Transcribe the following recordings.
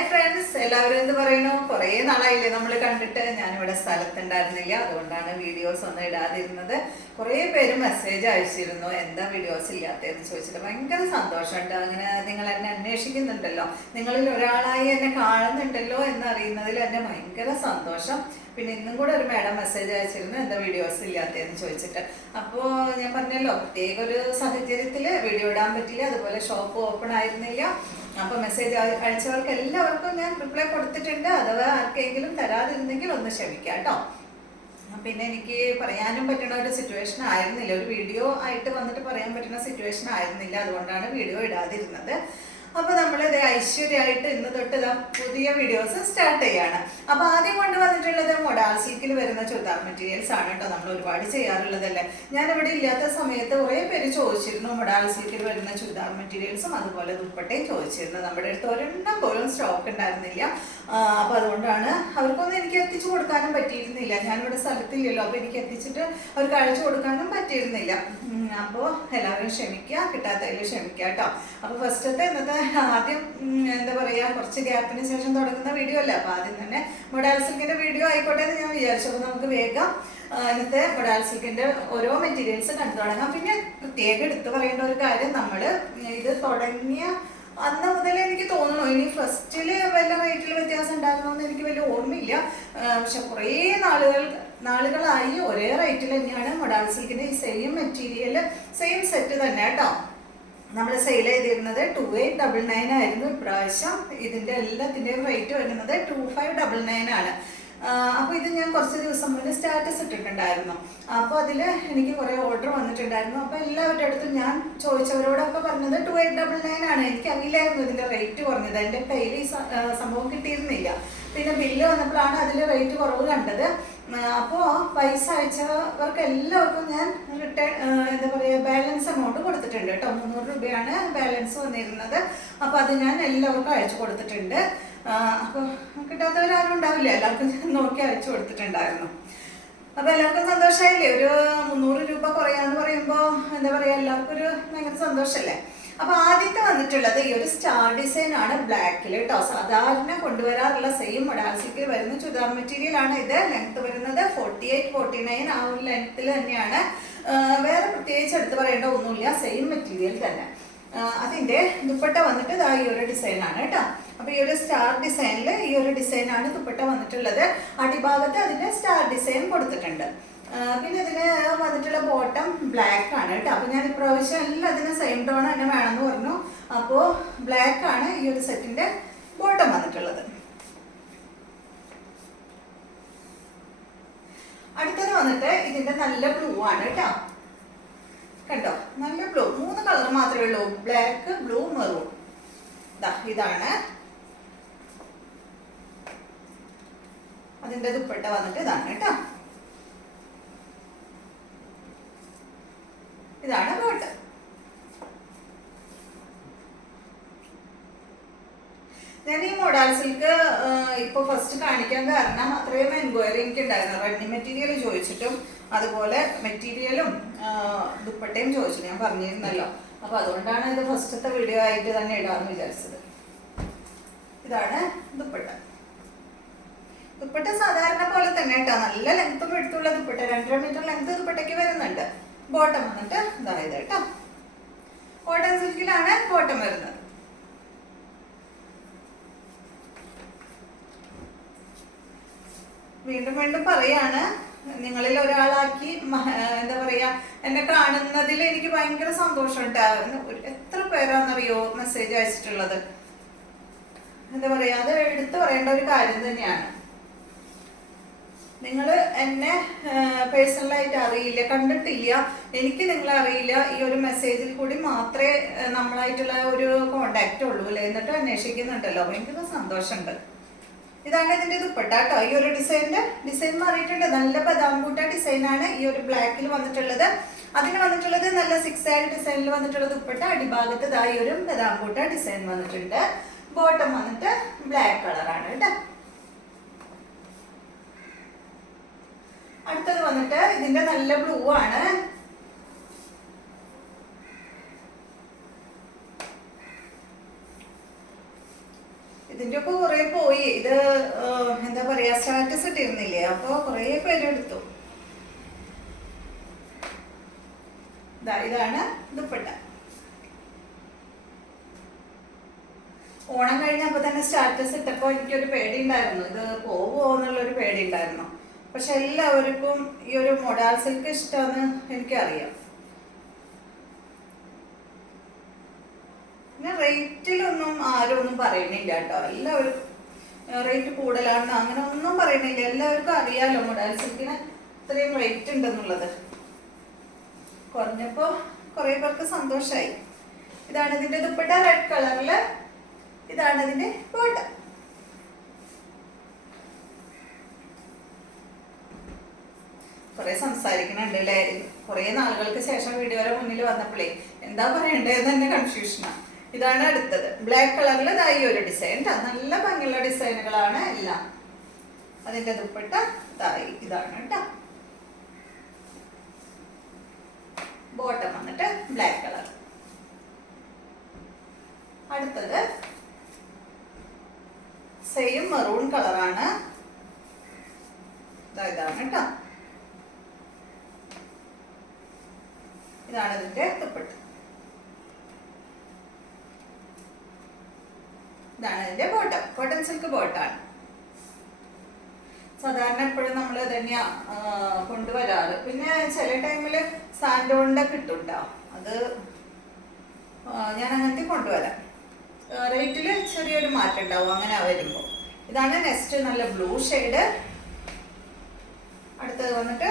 Hi friends, എല്ലാവരും എന്ത് പറയുന്നു? കുറേ നാളായില്ലേ നമ്മൾ കണ്ടിട്ട്. ഞാനിവിടെ സ്ഥലത്തുണ്ടായിരുന്നില്ല, അതുകൊണ്ടാണ് വീഡിയോസ് ഒന്നും ഇടാതിരുന്നത്. കുറേ പേര് മെസ്സേജ് അയച്ചിരുന്നു, എന്താ വീഡിയോസ് ഇല്ലാത്തതെന്ന് ചോദിച്ചിട്ട്. ഭയങ്കര സന്തോഷമുണ്ട്, അങ്ങനെ നിങ്ങൾ എന്നെ അന്വേഷിക്കുന്നുണ്ടല്ലോ, നിങ്ങളിൽ ഒരാളായി എന്നെ കാണുന്നുണ്ടല്ലോ എന്നറിയുന്നതിൽ എന്നെ ഭയങ്കര സന്തോഷം. പിന്നെ ഇന്നും കൂടെ ഒരു മാഡം മെസ്സേജ് അയച്ചിരുന്നു, എന്താ വീഡിയോസ് ഇല്ലാത്തതെന്ന് ചോദിച്ചിട്ട്. അപ്പോൾ ഞാൻ പറഞ്ഞല്ലോ, പ്രത്യേക ഒരു സാഹചര്യത്തിൽ വീഡിയോ ഇടാൻ പറ്റില്ല, അതുപോലെ ഷോപ്പ് ഓപ്പൺ ആയിരുന്നില്ല. അപ്പോൾ മെസ്സേജ് അയച്ചവർക്ക് എല്ലാവർക്കും ഞാൻ റിപ്ലൈ കൊടുത്തിട്ടുണ്ട്. അഥവാ ആർക്കെങ്കിലും തരാതിരുന്നെങ്കിൽ ഒന്ന് ക്ഷമിക്കാം കേട്ടോ. പിന്നെ എനിക്ക് പറയാനും പറ്റുന്ന ഒരു സിറ്റുവേഷൻ ആയിരുന്നില്ല, ഒരു വീഡിയോ ആയിട്ട് വന്നിട്ട് പറയാൻ പറ്റുന്ന സിറ്റുവേഷൻ ആയിരുന്നില്ല, അതുകൊണ്ടാണ് വീഡിയോ ഇടാതിരുന്നത്. അപ്പോൾ നമ്മളിത് ഐശ്വര്യമായിട്ട് ഇന്ന് തൊട്ട് പുതിയ വീഡിയോസ് സ്റ്റാർട്ട് ചെയ്യാണ്. അപ്പോൾ ആദ്യം കൊണ്ടുവന്നിട്ടുള്ളത് മൊഡാൾ സിൽക്കിൽ വരുന്ന ചുരിദാർ മെറ്റീരിയൽസ് ആണ് കേട്ടോ. നമ്മൾ ഒരുപാട് ചെയ്യാറുള്ളതല്ലേ. ഞാനിവിടെ ഇല്ലാത്ത സമയത്ത് കുറേ പേര് ചോദിച്ചിരുന്നു മൊഡാൾ സിൽക്കിൽ വരുന്ന ചുരിദാർ മെറ്റീരിയൽസും അതുപോലെ ദുപ്പട്ടയും ചോദിച്ചിരുന്നു. നമ്മുടെ അടുത്ത് ഒരെണ്ണം പോലും സ്റ്റോക്ക് ഉണ്ടായിരുന്നില്ല. അപ്പോൾ അതുകൊണ്ടാണ് അവർക്കൊന്നും എനിക്ക് എത്തിച്ചു കൊടുക്കാനും പറ്റിയിരുന്നില്ല. ഞാനിവിടെ സ്ഥലത്തില്ലല്ലോ, അപ്പോൾ എനിക്ക് എത്തിച്ചിട്ട് അവർക്ക് അയച്ചു കൊടുക്കാനും പറ്റിയിരുന്നില്ല. അപ്പോൾ എല്ലാവരും ക്ഷമിക്കുക, കിട്ടാത്തതിൽ ക്ഷമിക്കുക കേട്ടോ. അപ്പോൾ ഫസ്റ്റത്തെ ഇന്നത്തെ ആദ്യം എന്താ പറയുക, കുറച്ച് ഗ്യാപ്പിന് ശേഷം തുടങ്ങുന്ന വീഡിയോ അല്ലേ, അപ്പോൾ ആദ്യം തന്നെ മൊഡാൾ സിൽക്കിൻ്റെ വീഡിയോ ആയിക്കോട്ടെ എന്ന് ഞാൻ വിചാരിച്ചു. അപ്പോൾ നമുക്ക് വേഗം ഇന്നത്തെ മൊഡാൾ സിൽക്കിൻ്റെ ഓരോ മെറ്റീരിയൽസ് കണ്ടു തുടങ്ങാം. പിന്നെ പ്രത്യേകം എടുത്തു പറയേണ്ട ഒരു കാര്യം, നമ്മൾ ഇത് തുടങ്ങിയ അന്ന് മുതൽ എനിക്ക് തോന്നുന്നു, ഇനി ഫസ്റ്റിൽ വല്ല റേറ്റിൽ വ്യത്യാസം ഉണ്ടാകണമെന്ന് എനിക്ക് വലിയ ഓർമ്മയില്ല. പക്ഷെ കുറേ നാളുകളായി ഒരേ റേറ്റിൽ തന്നെയാണ് മൊഡാൾ സിൽക്കിൻ്റെ ഈ സെയിം മെറ്റീരിയൽ, സെയിം സെറ്റ് തന്നെ കേട്ടോ നമ്മൾ സെയിൽ ചെയ്തിരുന്നത്. 2899 ആയിരുന്നു. ഇപ്രാവശ്യം ഇതിൻ്റെ എല്ലാത്തിൻ്റെയും റേറ്റ് വരുന്നത് 2599 ആണ്. അപ്പോൾ ഇത് ഞാൻ കുറച്ച് ദിവസം മുന്നേ സ്റ്റാറ്റസ് ഇട്ടിട്ടുണ്ടായിരുന്നു. അപ്പോൾ അതിൽ എനിക്ക് കുറേ ഓർഡർ വന്നിട്ടുണ്ടായിരുന്നു. അപ്പോൾ എല്ലാവരുടെ അടുത്തും ഞാൻ ചോദിച്ചവരോടൊക്കെ പറഞ്ഞത് 2899 ആണ്. എനിക്ക് അറിയില്ലായിരുന്നു ഇതിൻ്റെ റേറ്റ് കുറഞ്ഞത്, എൻ്റെ കയ്യിൽ ഈ സംഭവം കിട്ടിയിരുന്നില്ല. പിന്നെ ബില്ല് വന്നപ്പോഴാണ് അതിൽ റേറ്റ് കുറവ് കണ്ടത്. അപ്പോൾ പൈസ അയച്ചവർക്ക് എല്ലാവർക്കും ഞാൻ എന്താ പറയുക, ബാലൻസ് എമൗണ്ട് കൊടുത്തിട്ടുണ്ട് കേട്ടോ. 300 രൂപയാണ് ബാലൻസ് വന്നിരുന്നത്. അപ്പോൾ അത് ഞാൻ എല്ലാവർക്കും അയച്ചു കൊടുത്തിട്ടുണ്ട്. അപ്പോൾ കിട്ടാത്തവരാരും ഉണ്ടാവില്ല, എല്ലാവർക്കും ഞാൻ നോക്കി അയച്ചു കൊടുത്തിട്ടുണ്ടായിരുന്നു. അപ്പോൾ എല്ലാവർക്കും സന്തോഷമായില്ലേ? ഒരു 300 രൂപ കുറയാന്ന് പറയുമ്പോൾ എന്താ പറയുക, എല്ലാവർക്കും ഒരു ഭയങ്കര സന്തോഷമല്ലേ. അപ്പോൾ ആദ്യത്തെ വന്നിട്ടുള്ളത് ഈ ഒരു സ്റ്റാർ ഡിസൈൻ ആണ്, ബ്ലാക്കിൽ കേട്ടോ. സാധാരണ കൊണ്ടുവരാറുള്ള സെയിം മൊഡാൾ സിൽക്കിൽ വരുന്ന ചുരിദാർ മെറ്റീരിയൽ ആണ് ഇത്. ലെങ്ത് വരുന്നത് 48-49 ആ ഒരു ലെങ്ത്തിൽ തന്നെയാണ്. വേറെ പ്രത്യേകിച്ച് എടുത്ത് പറയേണ്ട ഒന്നുമില്ല, സെയിം മെറ്റീരിയൽ തന്നെ. അതിൻ്റെ ദുപ്പട്ട വന്നിട്ട് ഇതാ ഈ ഒരു ഡിസൈനാണ് കേട്ടോ. അപ്പോൾ ഈ ഒരു സ്റ്റാർ ഡിസൈനിൽ ഈ ഒരു ഡിസൈനാണ് ദുപ്പട്ട വന്നിട്ടുള്ളത്. അടിഭാഗത്ത് അതിൻ്റെ സ്റ്റാർ ഡിസൈൻ കൊടുത്തിട്ടുണ്ട്. പിന്നെ ഇതിന് വന്നിട്ടുള്ള ബോട്ടം ബ്ലാക്ക് ആണ് കേട്ടോ. അപ്പോൾ ഞാൻ ഇപ്രാവശ്യം എല്ലാത്തിനും സെയിം ടോൺ തന്നെ വേണമെന്ന് പറഞ്ഞു. അപ്പോൾ ബ്ലാക്ക് ആണ് ഈ ഒരു സെറ്റിൻ്റെ ബോട്ടം വന്നിട്ടുള്ളത്. അടുത്തത് വന്നിട്ട് ഇതിൻ്റെ നല്ല ബ്ലൂ ആണ് കേട്ടോ. കണ്ടോ, നല്ല ബ്ലൂ. 3 കളർ മാത്രമേ ഉള്ളൂ, ബ്ലാക്ക്, ബ്ലൂ, മെറൂൺ. ഇതാണ് അതിൻ്റെ ദുപ്പട്ട വന്നിട്ട് ഇതാണ് കേട്ടോ. ഇതാണ് ബോട്ട്. ഞാൻ ഈ മൊഡാൾ സിൽക്ക് ഇപ്പോൾ ഫസ്റ്റ് കാണിക്കാൻ കാരണം അത്രയും എൻക്വയറി എനിക്ക് ഉണ്ടായിരുന്നു. റെഡി മെറ്റീരിയൽ ചോദിച്ചിട്ടും അതുപോലെ മെറ്റീരിയലും ദുപ്പട്ടയും ചോദിച്ചു, ഞാൻ പറഞ്ഞിരുന്നല്ലോ. അപ്പോൾ അതുകൊണ്ടാണ് ഇത് ഫസ്റ്റത്തെ വീഡിയോ ആയിട്ട് തന്നെ ഇടാമെന്ന് വിചാരിച്ചത്. ഇതാണ് ദുപ്പട്ട. ദുപ്പട്ട സാധാരണ പോലെ തന്നെ കേട്ടോ, നല്ല ലെങ്ത്തും എടുത്തുള്ള ദുപ്പട്ട, 2.5 മീറ്റർ ലെങ്ത് ദുപ്പട്ടയ്ക്ക് വരുന്നുണ്ട്. ബോട്ടം വന്നിട്ട് ഇതായത് കേട്ടോ, കോട്ടൺ സിൽക്കിലാണ് ബോട്ടം വരുന്നത്. വീണ്ടും വീണ്ടും പറയാണ്, നിങ്ങളിൽ ഒരാളാക്കി എന്താ പറയുക, എന്നെ കാണുന്നതിൽ എനിക്ക് ഭയങ്കര സന്തോഷമുണ്ട്. എത്ര പേരാണെന്നറിയോ മെസ്സേജ് അയച്ചിട്ടുള്ളത്. എന്താ പറയുക, അത് എടുത്തു പറയേണ്ട ഒരു കാര്യം തന്നെയാണ്. നിങ്ങൾ എന്നെ പേഴ്സണലായിട്ട് അറിയില്ല, കണ്ടിട്ടില്ല, എനിക്ക് നിങ്ങളെ അറിയില്ല. ഈ ഒരു മെസ്സേജിൽ കൂടി മാത്രമേ നമ്മളായിട്ടുള്ള ഒരു കോണ്ടാക്റ്റ് ഉള്ളൂ അല്ലേ, എന്നിട്ട് അന്വേഷിക്കുന്നുണ്ടല്ലോ. ഭയങ്കര സന്തോഷമുണ്ട്. ഇതാണ് ഇതിൻ്റെ ദുപ്പട്ട കേട്ടോ. ഈ ഒരു ഡിസൈൻ മാറിയിട്ടുണ്ട്, നല്ല ബദാംബൂട്ട ഡിസൈനാണ് ഈ ഒരു ബ്ലാക്കിൽ വന്നിട്ടുള്ളത്. അതിന് വന്നിട്ടുള്ളത് നല്ല 6 ഡിസൈനിൽ വന്നിട്ടുള്ള ദുപ്പട്ട. അടിഭാഗത്ത് ഇതാ ഈ ഒരു ബദാംബൂട്ട ഡിസൈൻ വന്നിട്ടുണ്ട്. ബോട്ടം വന്നിട്ട് ബ്ലാക്ക് കളറാണ് കേട്ടോ. അടുത്തത് വന്നിട്ട് ഇതിന്റെ നല്ല ബ്ലൂ ആണ്. ഇതിന്റെ ഒക്കെ കുറെ പോയി. ഇത് എന്താ പറയാ, സ്റ്റാറ്റസ് ഇട്ടിരുന്നില്ലേ, അപ്പൊ കുറെ പേരെടുത്തു. ഇതാണ് ദുപ്പട്ട. ഓണം കഴിഞ്ഞപ്പോ തന്നെ സ്റ്റാറ്റസ് ഇട്ടപ്പോ എനിക്കൊരു പേടി ഉണ്ടായിരുന്നു, ഇത് പോവോ എന്നുള്ളൊരു പേടി ഉണ്ടായിരുന്നു. പക്ഷെ എല്ലാവർക്കും ഈ ഒരു മൊഡാൾ സിൽക്ക് ഇഷ്ടമെന്ന് എനിക്കറിയാം. പിന്നെ റേറ്റിലൊന്നും ആരും ഒന്നും പറയുന്നില്ല കേട്ടോ. എല്ലാവരും റേറ്റ് കൂടുതലാണെന്ന് അങ്ങനെ ഒന്നും പറയുന്നില്ല. എല്ലാവർക്കും അറിയാലോ മൊഡാൾ സിൽക്കിന് ഇത്രയും റേറ്റ് ഉണ്ടെന്നുള്ളത്. കുറഞ്ഞപ്പോ കുറെ പേർക്ക് സന്തോഷായി. ഇതാണ് ഇതിന്റെ ദുപ്പട്ട, റെഡ് കളറില്. ഇതാണ് ഇതിന്റെ ബോട്ടം. കുറെ സംസാരിക്കണുണ്ട് അല്ലേ. കുറെ നാളുകൾക്ക് ശേഷം വീഡിയോയുടെ മുന്നിൽ വന്നപ്പോഴേ എന്താ പറയണ്ടേന്ന് തന്നെ കൺഫ്യൂഷനാ. ഇതാണ് അടുത്തത്, ബ്ലാക്ക് കളറിൽ ഈ ഒരു ഡിസൈൻ. നല്ല ഭംഗിയുള്ള ഡിസൈനുകളാണ് എല്ലാം. അതിന്റെ ദുപ്പട്ട ഇതാണ് കേട്ടോ. ബോട്ടം വന്നിട്ട് ബ്ലാക്ക് കളർ. അടുത്തത് സെയിം മെറൂൺ കളറാണ്. ഇതാണ് കേട്ടോ. ഇതാണ് ഇതിന്റെ ദുപ്പട്ട. ഇതാണ് ഇതിന്റെ ബോട്ടം. കോട്ടൺ സിൽക്ക് ബോട്ടാണ്. സാധാരണ എപ്പോഴും നമ്മൾ തന്നെയാ കൊണ്ടുവരാറ്. പിന്നെ ചില ടൈമില് സാൻഡോണിന്റെ കിട്ടും കേട്ടോ. അത് ഞാൻ അങ്ങനത്തെ കൊണ്ടുവരാം. റേറ്റില് ചെറിയൊരു മാറ്റം ഉണ്ടാവും അങ്ങനെ വരുമ്പോൾ. ഇതാണ് നെക്സ്റ്റ്, നല്ല ബ്ലൂ ഷെയ്ഡ്. അടുത്തത് വന്നിട്ട്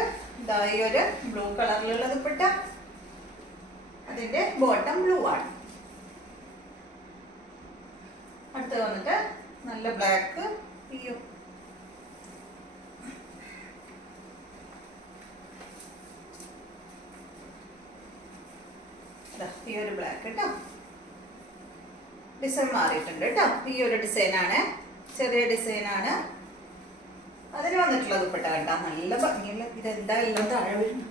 ഈ ഒരു ബ്ലൂ കളറിലുള്ള ദുപ്പട്ട. അതിന്റെ ബോട്ടം ബ്ലൂ ആണ്. അടുത്തത് വന്നിട്ട് നല്ല ബ്ലാക്ക്. ഈ ഒരു ബ്ലാക്ക് കേട്ടോ. ഡിസൈൻ മാറിയിട്ടുണ്ട് കേട്ടോ. ഈ ഒരു ഡിസൈനാണ്, ചെറിയ ഡിസൈനാണ്. അതിന് വന്നിട്ടുള്ള ദുപ്പട്ട കണ്ടോ, നല്ല ഭംഗിയുള്ള. ഇതെന്താ എല്ലാം താഴെ വീഴുന്നു.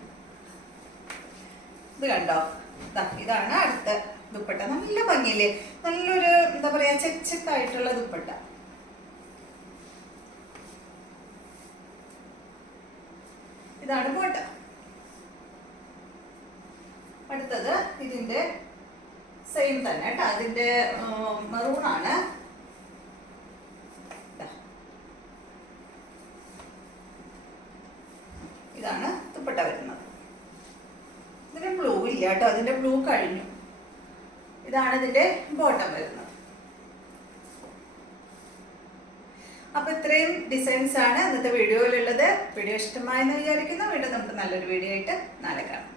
ഇത് കണ്ടോ, ഇതാണ് അടുത്ത ദുപ്പട്ട. നല്ല ഭംഗിയില്ലേ, നല്ലൊരു എന്താ പറയാ ചെക്കായിട്ടുള്ള ദുപ്പട്ട. ഇതാണ് ബോട്ട. അടുത്തത് ഇതിന്റെ സെയിം തന്നെ കേട്ടോ. അതിന്റെ മെറൂൺ ആണ്. ഇതാണ് ദുപ്പട്ട വരുന്നത്. ഇതിന്റെ ബ്ലൂ ഇല്ല കേട്ടോ, അതിന്റെ ബ്ലൂ കഴിഞ്ഞു. ഇതാണ് ഇതിന്റെ ബോട്ടം വരുന്നത്. അപ്പൊ ഇത്രയും ഡിസൈൻസ് ആണ് ഇന്നത്തെ വീഡിയോയിലുള്ളത്. വീഡിയോ ഇഷ്ടമായെന്ന് വിചാരിക്കുന്നു. വീണ്ടും നമുക്ക് നല്ലൊരു വീഡിയോ ആയിട്ട് നാളെ കാണാം.